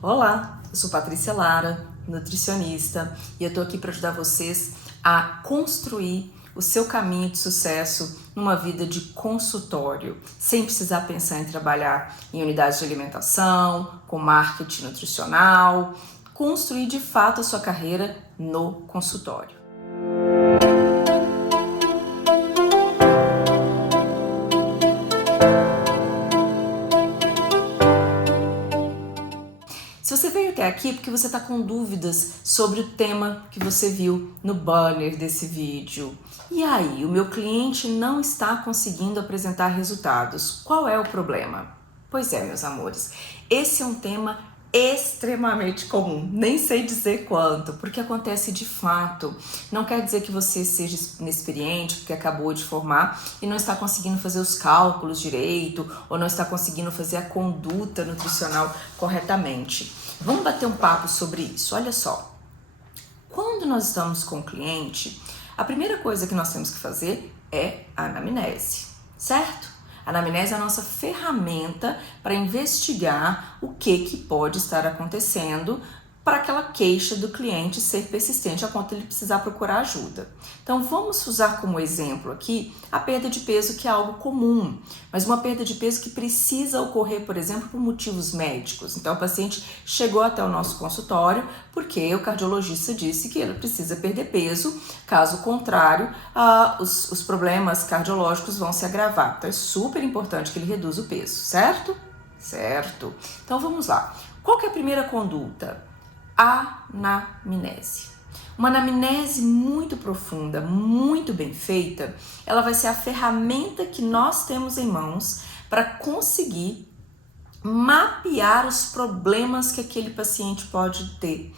Olá, eu sou Patrícia Lara, nutricionista, e eu tô aqui para ajudar vocês a construir o seu caminho de sucesso numa vida de consultório, sem precisar pensar em trabalhar em unidades de alimentação, com marketing nutricional, construir de fato a sua carreira no consultório. Se você veio até aqui é porque você está com dúvidas sobre o tema que você viu no banner desse vídeo. E aí, o meu cliente não está conseguindo apresentar resultados. Qual é o problema? Pois é, meus amores, esse é um tema extremamente comum, nem sei dizer quanto, porque acontece de fato. Não quer dizer que você seja inexperiente, porque acabou de formar e não está conseguindo fazer os cálculos direito, ou não está conseguindo fazer a conduta nutricional corretamente. Vamos bater um papo sobre isso. Olha só, quando nós estamos com o cliente, a primeira coisa que nós temos que fazer é a anamnese, certo? A anamnese é a nossa ferramenta para investigar o que pode estar acontecendo para aquela queixa do cliente ser persistente a ponto de ele precisar procurar ajuda. Então vamos usar como exemplo aqui a perda de peso, que é algo comum, mas uma perda de peso que precisa ocorrer, por exemplo, por motivos médicos. Então o paciente chegou até o nosso consultório porque o cardiologista disse que ele precisa perder peso, caso contrário, os problemas cardiológicos vão se agravar. Então é super importante que ele reduza o peso, certo? Certo. Então vamos lá. Qual que é a primeira conduta? Anamnese. Uma anamnese muito profunda, muito bem feita, ela vai ser a ferramenta que nós temos em mãos para conseguir mapear os problemas que aquele paciente pode ter.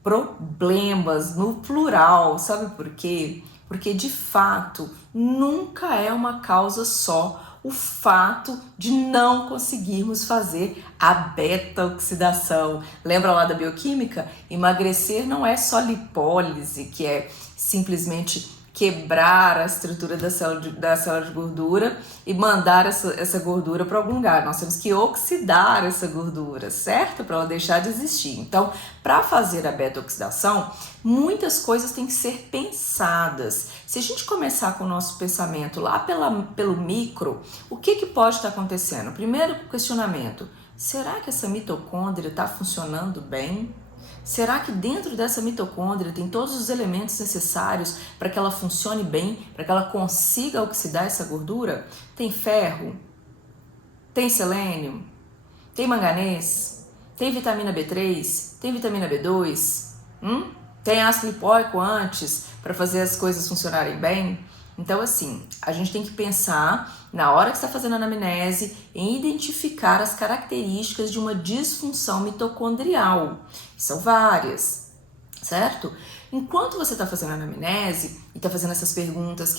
Problemas no plural, sabe por quê? Porque de fato nunca é uma causa só o fato de não conseguirmos fazer a beta-oxidação. Lembra lá da bioquímica? Emagrecer não é só lipólise, que é simplesmente quebrar a estrutura da célula de gordura e mandar essa gordura para algum lugar. Nós temos que oxidar essa gordura, certo? Para ela deixar de existir. Então, para fazer a beta-oxidação, muitas coisas têm que ser pensadas. Se a gente começar com o nosso pensamento lá pelo micro, o que pode estar acontecendo? Primeiro questionamento, será que essa mitocôndria está funcionando bem? Será que dentro dessa mitocôndria tem todos os elementos necessários para que ela funcione bem, para que ela consiga oxidar essa gordura? Tem ferro? Tem selênio? Tem manganês? Tem vitamina B3? Tem vitamina B2? Tem ácido lipóico antes para fazer as coisas funcionarem bem? Então, assim, a gente tem que pensar, na hora que está fazendo a anamnese, em identificar as características de uma disfunção mitocondrial. São várias, certo? Enquanto você está fazendo a anamnese e está fazendo essas perguntas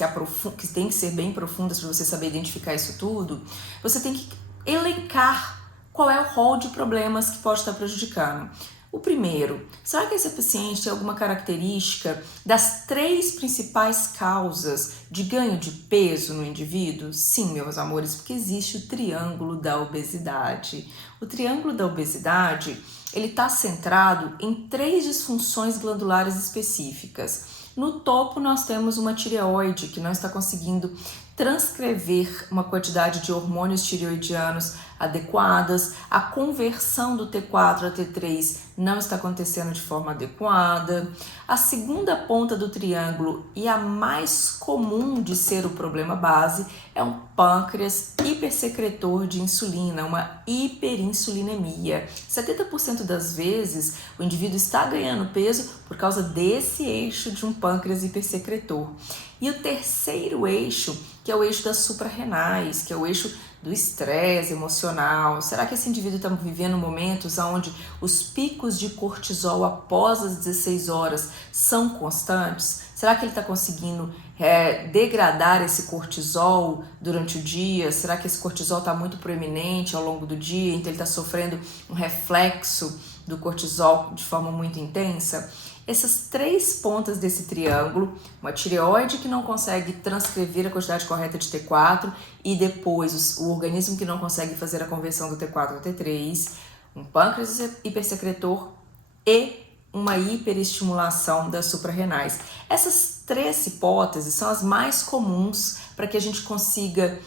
que tem que ser bem profundas para você saber identificar isso tudo, você tem que elencar qual é o rol de problemas que pode estar prejudicando. O primeiro, será que esse paciente tem alguma característica das 3 principais causas de ganho de peso no indivíduo? Sim, meus amores, porque existe o triângulo da obesidade. O triângulo da obesidade, ele está centrado em 3 disfunções glandulares específicas. No topo nós temos uma tireoide que não está conseguindo transcrever uma quantidade de hormônios tireoidianos adequadas, a conversão do T4 a T3 não está acontecendo de forma adequada. A segunda ponta do triângulo e a mais comum de ser o problema base é um pâncreas hipersecretor de insulina, uma hiperinsulinemia. 70% das vezes o indivíduo está ganhando peso por causa desse eixo de um pâncreas hipersecretor. E o terceiro eixo, que é o eixo das suprarrenais, que é o eixo do estresse emocional. Será que esse indivíduo está vivendo momentos onde os picos de cortisol após as 16 horas são constantes? Será que ele está conseguindo degradar esse cortisol durante o dia? Será que esse cortisol está muito proeminente ao longo do dia, então ele está sofrendo um reflexo do cortisol de forma muito intensa? Essas 3 pontas desse triângulo, uma tireoide que não consegue transcrever a quantidade correta de T4 e depois o organismo que não consegue fazer a conversão do T4 ao T3, um pâncreas hipersecretor e uma hiperestimulação das suprarrenais. Essas 3 hipóteses são as mais comuns para que a gente consiga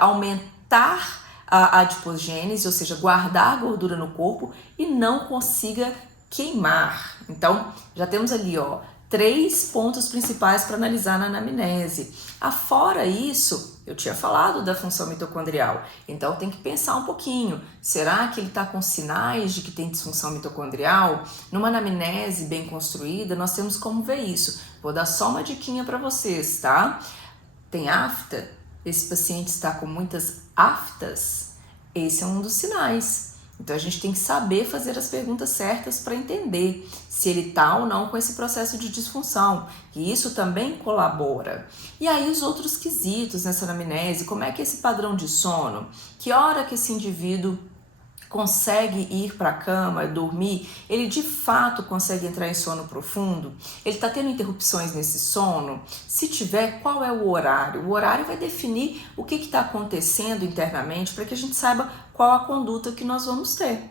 aumentar a adipogênese, ou seja, guardar a gordura no corpo e não consiga queimar. Então, já temos ali, 3 pontos principais para analisar na anamnese. Afora isso, eu tinha falado da função mitocondrial, então tem que pensar um pouquinho. Será que ele está com sinais de que tem disfunção mitocondrial? Numa anamnese bem construída, nós temos como ver isso. Vou dar só uma diquinha para vocês, tá? Tem afta? Esse paciente está com muitas aftas? Esse é um dos sinais. Então a gente tem que saber fazer as perguntas certas para entender se ele está ou não com esse processo de disfunção, e isso também colabora. E aí os outros quesitos nessa anamnese, como é que é esse padrão de sono? Que hora que esse indivíduo consegue ir para a cama, dormir, ele de fato consegue entrar em sono profundo? Ele está tendo interrupções nesse sono? Se tiver, qual é o horário? O horário vai definir o que está acontecendo internamente para que a gente saiba qual a conduta que nós vamos ter.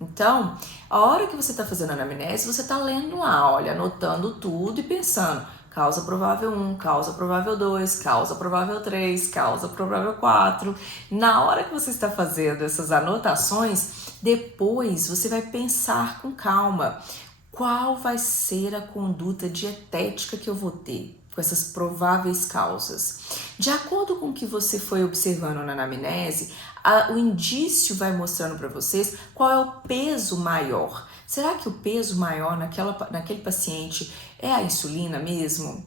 Então, a hora que você está fazendo a anamnese, você está lendo lá, olha, anotando tudo e pensando: causa provável 1, causa provável 2, causa provável 3, causa provável 4. Na hora que você está fazendo essas anotações, depois você vai pensar com calma qual vai ser a conduta dietética que eu vou ter com essas prováveis causas. De acordo com o que você foi observando na anamnese, o indício vai mostrando para vocês qual é o peso maior. Será que o peso maior naquele paciente é a insulina mesmo?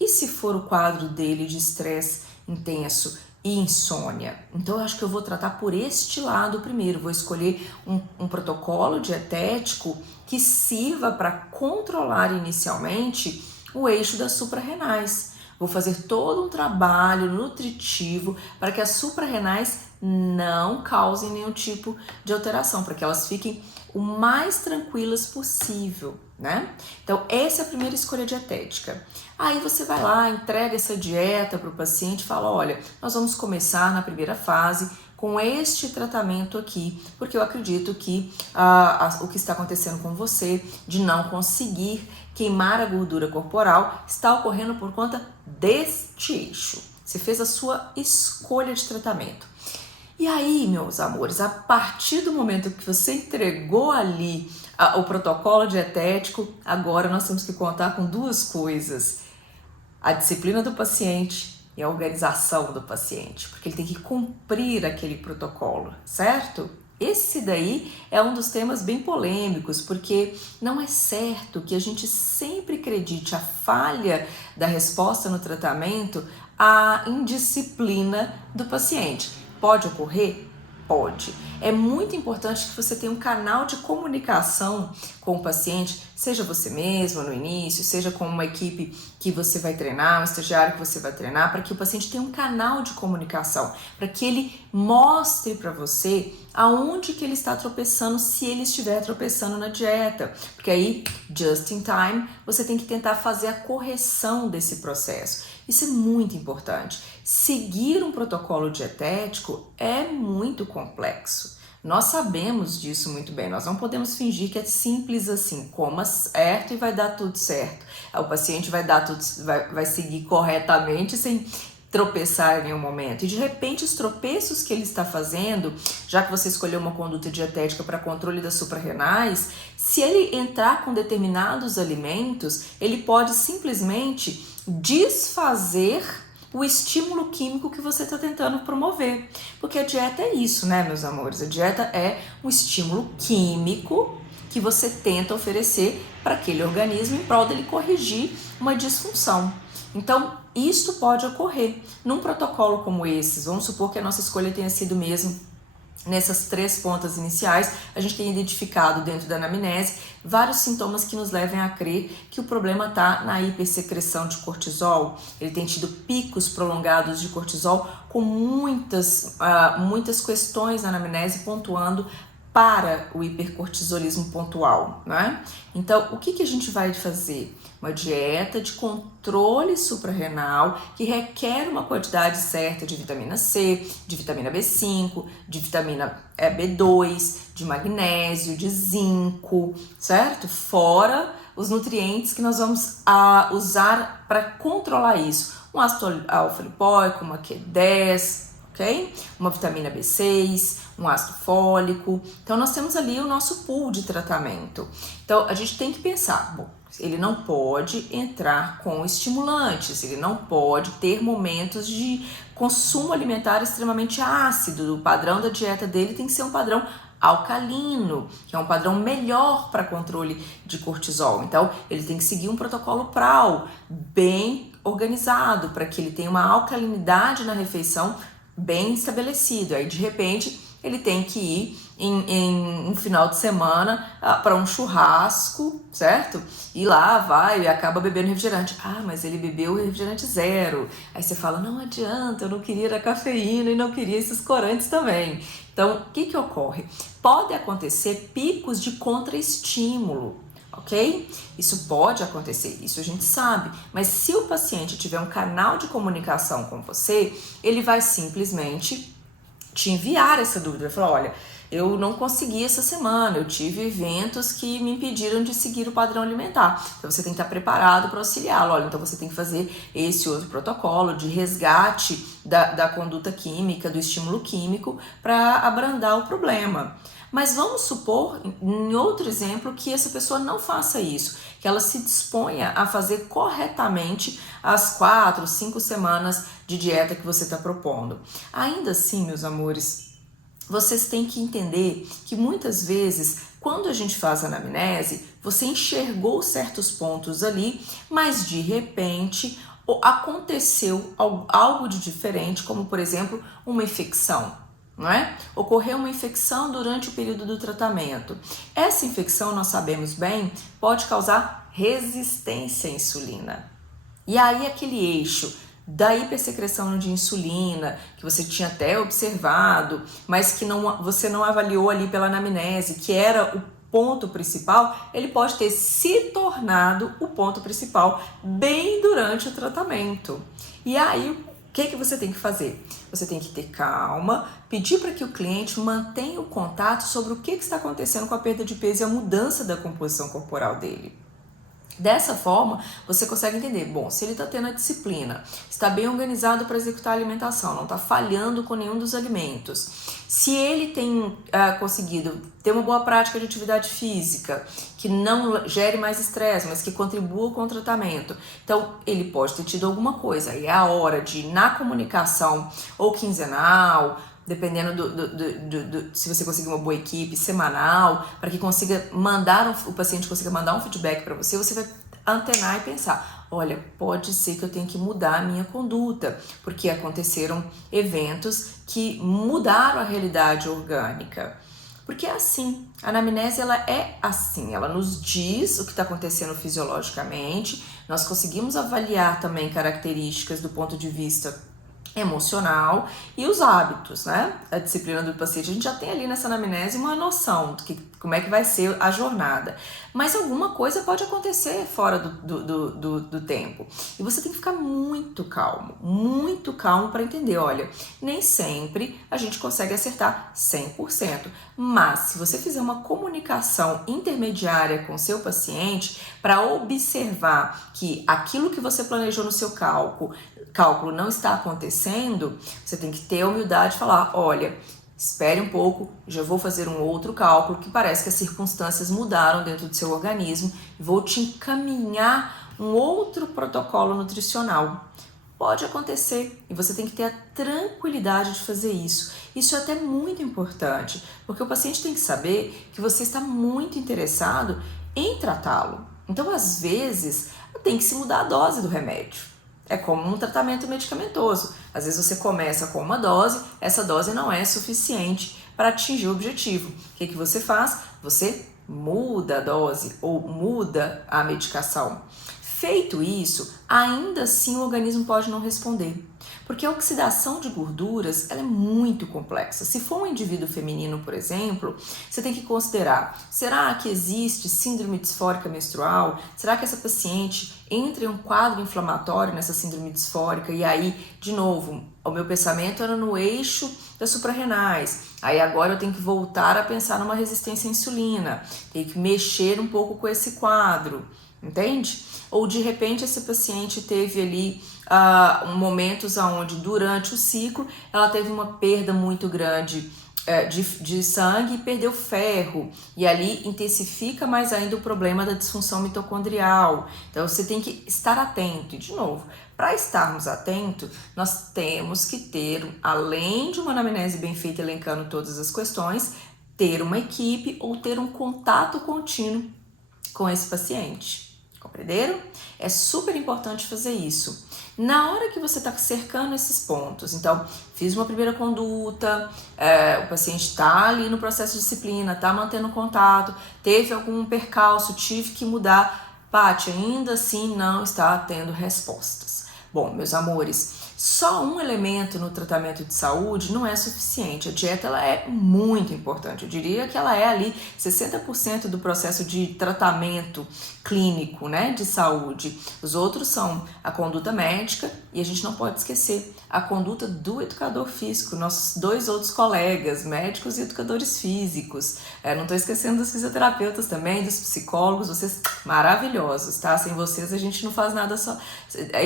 E se for o quadro dele de estresse intenso e insônia? Então eu acho que eu vou tratar por este lado primeiro. Vou escolher um protocolo dietético que sirva para controlar inicialmente o eixo das suprarrenais. Vou fazer todo um trabalho nutritivo para que as suprarrenais não causem nenhum tipo de alteração, para que elas fiquem o mais tranquilas possível, né? Então, essa é a primeira escolha dietética. Aí você vai lá, entrega essa dieta para o paciente e fala: olha, nós vamos começar na primeira fase com este tratamento aqui, porque eu acredito que o que está acontecendo com você de não conseguir queimar a gordura corporal está ocorrendo por conta deste eixo. Você fez a sua escolha de tratamento. E aí, meus amores, a partir do momento que você entregou ali o protocolo dietético, agora nós temos que contar com 2 coisas: a disciplina do paciente e a organização do paciente, porque ele tem que cumprir aquele protocolo, certo? Esse daí é um dos temas bem polêmicos, porque não é certo que a gente sempre acredite a falha da resposta no tratamento à indisciplina do paciente. Pode ocorrer? Pode. É muito importante que você tenha um canal de comunicação com o paciente, seja você mesmo no início, seja com uma equipe que você vai treinar, um estagiário que você vai treinar, para que o paciente tenha um canal de comunicação, para que ele mostre para você aonde que ele está tropeçando, se ele estiver tropeçando na dieta, porque aí, just in time, você tem que tentar fazer a correção desse processo. Isso é muito importante. Seguir um protocolo dietético é muito complexo. Nós sabemos disso muito bem. Nós não podemos fingir que é simples assim. Coma certo e vai dar tudo certo. O paciente vai seguir corretamente sem tropeçar em nenhum momento. E de repente os tropeços que ele está fazendo, já que você escolheu uma conduta dietética para controle das suprarrenais, se ele entrar com determinados alimentos, ele pode simplesmente desfazer o estímulo químico que você está tentando promover. Porque a dieta é isso, né, meus amores? A dieta é um estímulo químico que você tenta oferecer para aquele organismo em prol dele corrigir uma disfunção. Então, isto pode ocorrer num protocolo como esse. Vamos supor que a nossa escolha tenha sido mesmo nessas 3 pontas iniciais. A gente tem identificado dentro da anamnese vários sintomas que nos levem a crer que o problema está na hipersecreção de cortisol. Ele tem tido picos prolongados de cortisol com muitas questões na anamnese pontuando para o hipercortisolismo pontual, né? Então, o que a gente vai fazer? Uma dieta de controle suprarrenal que requer uma quantidade certa de vitamina C, de vitamina B5, de vitamina B2, de magnésio, de zinco, certo? Fora os nutrientes que nós vamos usar para controlar isso. Um ácido alfa-lipoico, uma Q10, ok? Uma vitamina B6, um ácido fólico. Então, nós temos ali o nosso pool de tratamento. Então, a gente tem que pensar, bom, ele não pode entrar com estimulantes, ele não pode ter momentos de consumo alimentar extremamente ácido. O padrão da dieta dele tem que ser um padrão alcalino, que é um padrão melhor para controle de cortisol. Então, ele tem que seguir um protocolo PRAL bem organizado para que ele tenha uma alcalinidade na refeição bem estabelecido. Aí, de repente, ele tem que ir em um final de semana para um churrasco, certo? E lá vai e acaba bebendo refrigerante. Ah, mas ele bebeu refrigerante zero. Aí você fala, não adianta, eu não queria a cafeína e não queria esses corantes também. Então, o que ocorre? Pode acontecer picos de contraestímulo, ok? Isso pode acontecer, isso a gente sabe. Mas se o paciente tiver um canal de comunicação com você, ele vai simplesmente te enviar essa dúvida. Vai falar, olha, eu não consegui essa semana, eu tive eventos que me impediram de seguir o padrão alimentar. Então você tem que estar preparado para auxiliá-lo. Olha, então você tem que fazer esse outro protocolo de resgate da conduta química, do estímulo químico, para abrandar o problema. Mas vamos supor, em outro exemplo, que essa pessoa não faça isso, que ela se disponha a fazer corretamente as 4, 5 semanas de dieta que você está propondo. Ainda assim, meus amores, vocês têm que entender que muitas vezes, quando a gente faz a anamnese, você enxergou certos pontos ali, mas de repente aconteceu algo de diferente, como por exemplo, uma infecção. Não é? Ocorreu uma infecção durante o período do tratamento. Essa infecção, nós sabemos bem, pode causar resistência à insulina. E aí aquele eixo da hipersecreção de insulina, que você tinha até observado, mas que você não avaliou ali pela anamnese, que era o ponto principal, ele pode ter se tornado o ponto principal bem durante o tratamento. E aí, o que você tem que fazer? Você tem que ter calma, pedir para que o cliente mantenha o contato sobre o que está acontecendo com a perda de peso e a mudança da composição corporal dele. Dessa forma, você consegue entender, bom, se ele está tendo a disciplina, está bem organizado para executar a alimentação, não está falhando com nenhum dos alimentos, se ele tem conseguido ter uma boa prática de atividade física, que não gere mais estresse, mas que contribua com o tratamento, então ele pode ter tido alguma coisa, aí é a hora de, na comunicação, ou quinzenal, dependendo se você conseguir uma boa equipe, semanal, para que consiga o paciente consiga mandar um feedback para você, você vai antenar e pensar, olha, pode ser que eu tenha que mudar a minha conduta, porque aconteceram eventos que mudaram a realidade orgânica. Porque é assim, a anamnese ela é assim, ela nos diz o que está acontecendo fisiologicamente, nós conseguimos avaliar também características do ponto de vista emocional e os hábitos, né? A disciplina do paciente, a gente já tem ali nessa anamnese uma noção de como é que vai ser a jornada. Mas alguma coisa pode acontecer fora do tempo. E você tem que ficar muito calmo para entender, olha, nem sempre a gente consegue acertar 100%, mas se você fizer uma comunicação intermediária com seu paciente para observar que aquilo que você planejou no seu cálculo não está acontecendo, você tem que ter a humildade de falar, olha, espere um pouco, já vou fazer um outro cálculo que parece que as circunstâncias mudaram dentro do seu organismo e vou te encaminhar um outro protocolo nutricional. Pode acontecer e você tem que ter a tranquilidade de fazer isso. Isso é até muito importante, porque o paciente tem que saber que você está muito interessado em tratá-lo. Então, às vezes, tem que se mudar a dose do remédio. É como um tratamento medicamentoso. Às vezes você começa com uma dose, essa dose não é suficiente para atingir o objetivo. O que você faz? Você muda a dose ou muda a medicação. Feito isso, ainda assim o organismo pode não responder, porque a oxidação de gorduras ela é muito complexa. Se for um indivíduo feminino, por exemplo, você tem que considerar, será que existe síndrome disfórica menstrual? Será que essa paciente entra em um quadro inflamatório nessa síndrome disfórica? E aí, de novo, o meu pensamento era no eixo das suprarrenais. Aí agora eu tenho que voltar a pensar numa resistência à insulina, tenho que mexer um pouco com esse quadro, entende? Ou de repente esse paciente teve ali momentos onde durante o ciclo ela teve uma perda muito grande de sangue e perdeu ferro, e ali intensifica mais ainda o problema da disfunção mitocondrial. Então você tem que estar atento. E de novo, para estarmos atentos, nós temos que ter, além de uma anamnese bem feita elencando todas as questões, ter uma equipe ou ter um contato contínuo com esse paciente. Compreenderam? É super importante fazer isso. Na hora que você está cercando esses pontos, então, fiz uma primeira conduta, o paciente está ali no processo de disciplina, está mantendo contato, teve algum percalço, tive que mudar, Paty, ainda assim não está tendo respostas. Bom, meus amores, só um elemento no tratamento de saúde não é suficiente. A dieta ela é muito importante. Eu diria que ela é ali 60% do processo de tratamento clínico, né, de saúde. Os outros são a conduta médica e a gente não pode esquecer a conduta do educador físico, nossos dois outros colegas, médicos e educadores físicos. Não estou esquecendo dos fisioterapeutas também, dos psicólogos, vocês maravilhosos, tá? Sem vocês a gente não faz nada só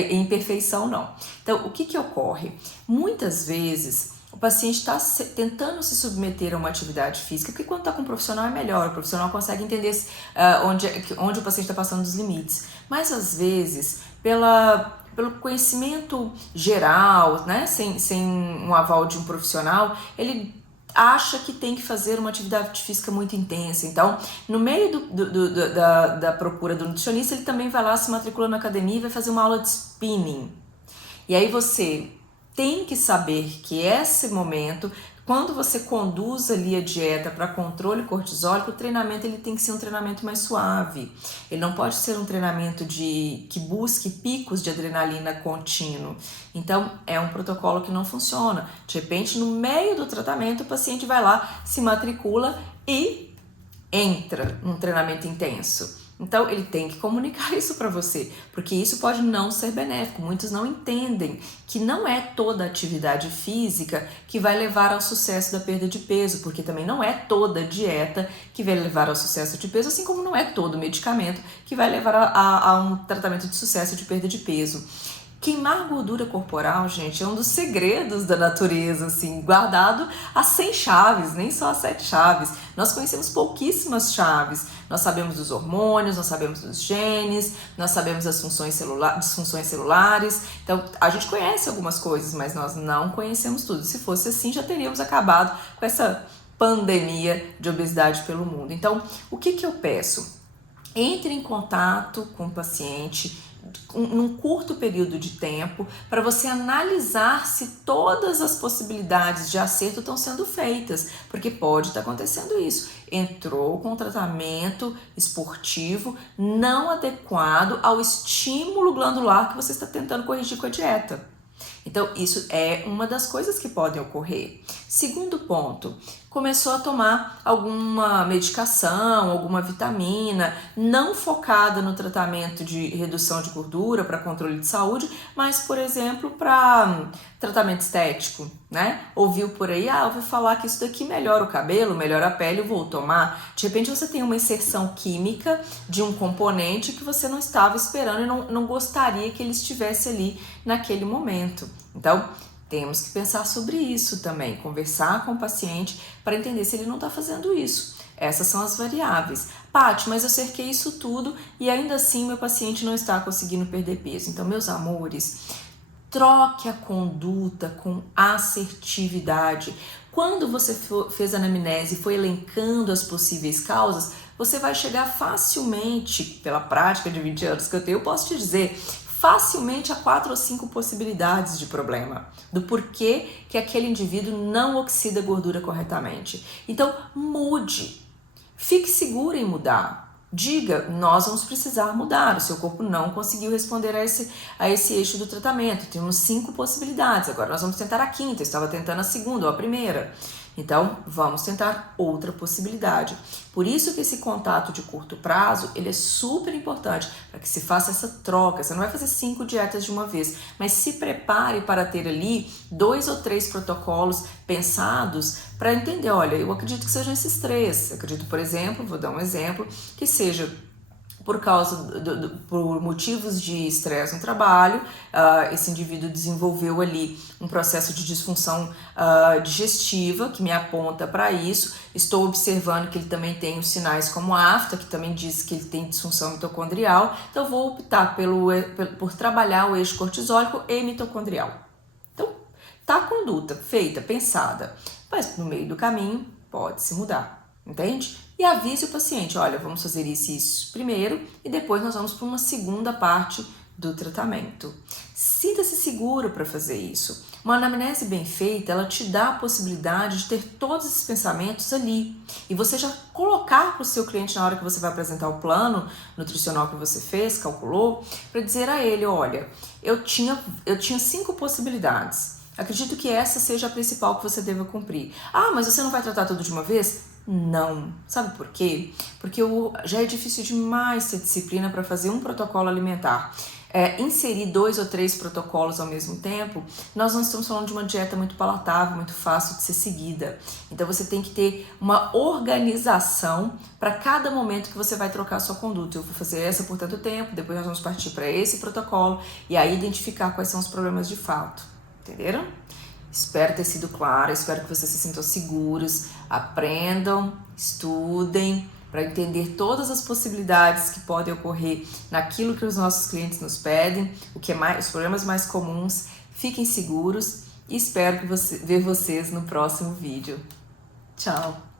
em perfeição, não. Então, o que ocorre? Muitas vezes o paciente está tentando se submeter a uma atividade física, porque quando está com um profissional é melhor, o profissional consegue entender onde o paciente está passando dos limites. Mas às vezes, pelo conhecimento geral, né, sem um aval de um profissional, ele acha que tem que fazer uma atividade física muito intensa. Então, no meio da procura do nutricionista, ele também vai lá, se matricula na academia e vai fazer uma aula de spinning. E aí você tem que saber que esse momento, quando você conduz ali a dieta para controle cortisólico, o treinamento ele tem que ser um treinamento mais suave. Ele não pode ser um treinamento que busque picos de adrenalina contínuo. Então, é um protocolo que não funciona. De repente, no meio do tratamento, o paciente vai lá, se matricula e entra num treinamento intenso. Então, ele tem que comunicar isso para você, porque isso pode não ser benéfico. Muitos não entendem que não é toda atividade física que vai levar ao sucesso da perda de peso, porque também não é toda dieta que vai levar ao sucesso de peso, assim como não é todo medicamento que vai levar a um tratamento de sucesso de perda de peso. Queimar gordura corporal, gente, é um dos segredos da natureza, assim, guardado a 100 chaves, nem só as 7 chaves. Nós conhecemos pouquíssimas chaves. Nós sabemos dos hormônios, nós sabemos dos genes, nós sabemos das disfunções celulares. Então, a gente conhece algumas coisas, mas nós não conhecemos tudo. Se fosse assim, já teríamos acabado com essa pandemia de obesidade pelo mundo. Então, o que eu peço? Entre em contato com o paciente num curto período de tempo para você analisar se todas as possibilidades de acerto estão sendo feitas, porque pode estar acontecendo isso. Entrou com tratamento esportivo não adequado ao estímulo glandular que você está tentando corrigir com a dieta. Então, isso é uma das coisas que podem ocorrer. Segundo ponto, começou a tomar alguma medicação, alguma vitamina, não focada no tratamento de redução de gordura para controle de saúde, mas, por exemplo, para tratamento estético, né? Ouviu por aí, ouvi falar que isso daqui melhora o cabelo, melhora a pele, eu vou tomar. De repente você tem uma inserção química de um componente que você não estava esperando e não gostaria que ele estivesse ali naquele momento. Então, temos que pensar sobre isso também, conversar com o paciente para entender se ele não está fazendo isso. Essas são as variáveis. Paty, mas eu cerquei isso tudo e ainda assim meu paciente não está conseguindo perder peso. Então, meus amores, troque a conduta com assertividade. Quando você fez a anamnese e foi elencando as possíveis causas, você vai chegar facilmente, pela prática de 20 anos que eu tenho, eu posso te dizer, facilmente a 4 ou 5 possibilidades de problema, do porquê que aquele indivíduo não oxida gordura corretamente. Então, mude. Fique seguro em mudar. diga, nós vamos precisar mudar, o seu corpo não conseguiu responder a esse eixo do tratamento, temos 5 possibilidades, agora nós vamos tentar a quinta, eu estava tentando a segunda ou a primeira. Então, vamos tentar outra possibilidade. Por isso que esse contato de curto prazo, ele é super importante para que se faça essa troca. Você não vai fazer 5 dietas de uma vez, mas se prepare para ter ali 2 ou 3 protocolos pensados para entender, olha, eu acredito que sejam esses 3. Eu acredito, por exemplo, vou dar um exemplo, que seja por causa por motivos de estresse no trabalho, esse indivíduo desenvolveu ali um processo de disfunção digestiva que me aponta para isso. Estou observando que ele também tem os sinais como a afta, que também diz que ele tem disfunção mitocondrial. Então, vou optar por trabalhar o eixo cortisólico e mitocondrial. Então, tá a conduta feita, pensada, mas no meio do caminho pode se mudar, entende? E avise o paciente, olha, vamos fazer isso primeiro e depois nós vamos para uma segunda parte do tratamento. Sinta-se seguro para fazer isso. Uma anamnese bem feita, ela te dá a possibilidade de ter todos esses pensamentos ali. E você já colocar para o seu cliente na hora que você vai apresentar o plano nutricional que você fez, calculou, para dizer a ele, olha, eu tinha 5 possibilidades. Acredito que essa seja a principal que você deva cumprir. Ah, mas você não vai tratar tudo de uma vez? Não. Sabe por quê? Porque já é difícil demais ter disciplina para fazer um protocolo alimentar. Inserir 2 ou 3 protocolos ao mesmo tempo, nós não estamos falando de uma dieta muito palatável, muito fácil de ser seguida. Então você tem que ter uma organização para cada momento que você vai trocar a sua conduta. Eu vou fazer essa por tanto tempo, depois nós vamos partir para esse protocolo e aí identificar quais são os problemas de fato. Entenderam? Espero ter sido clara, espero que vocês se sintam seguros, aprendam, estudem, para entender todas as possibilidades que podem ocorrer naquilo que os nossos clientes nos pedem, os problemas mais comuns. Fiquem seguros e espero ver vocês no próximo vídeo. Tchau!